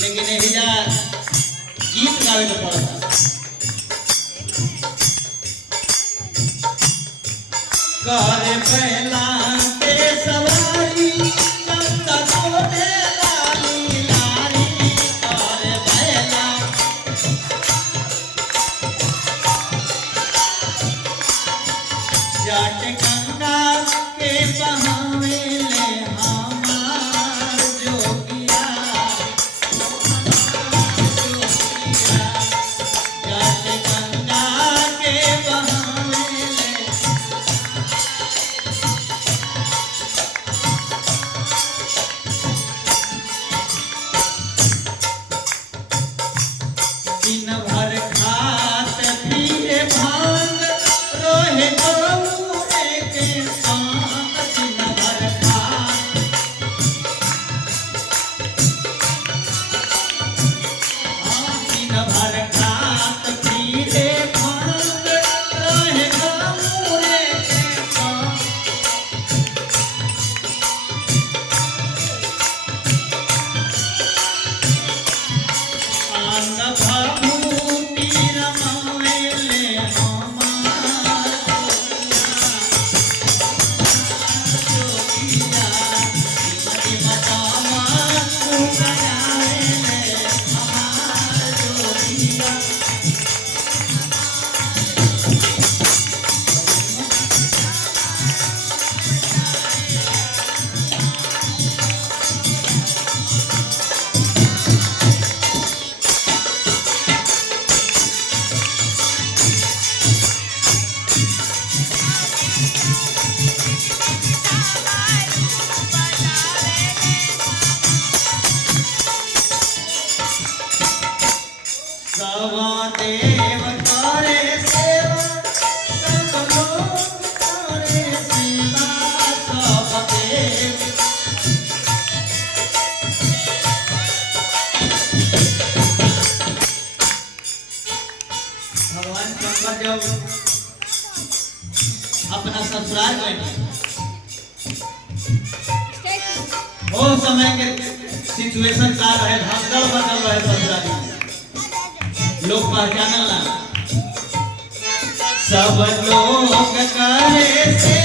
लेकिन गीत गावे के पड़ता करे पहला के सवारी चंदा सोने लाली लारी करे पहला जाट गंगा के बहावे ले हमार जोगिया जाट गंगा के बहावे ले दिन भर खात पिए भांग रोहे गौरे के संग दिन भर खात दिन भर खात पिए भांग रोहे गौरे के संग अंग भभूति रमावे ले हमार जोगिया श्रीमती मदामा तू गयावे ले हमार जोगिया देव करे सेवा सब लोग करे सेवा सब देव भगवान शंकर जब अपना ससुराल गए वो समय के सिचुएशन का रहे भगदड़ बनल रहे ससुराल में लोग पहचानला सब लोग करे से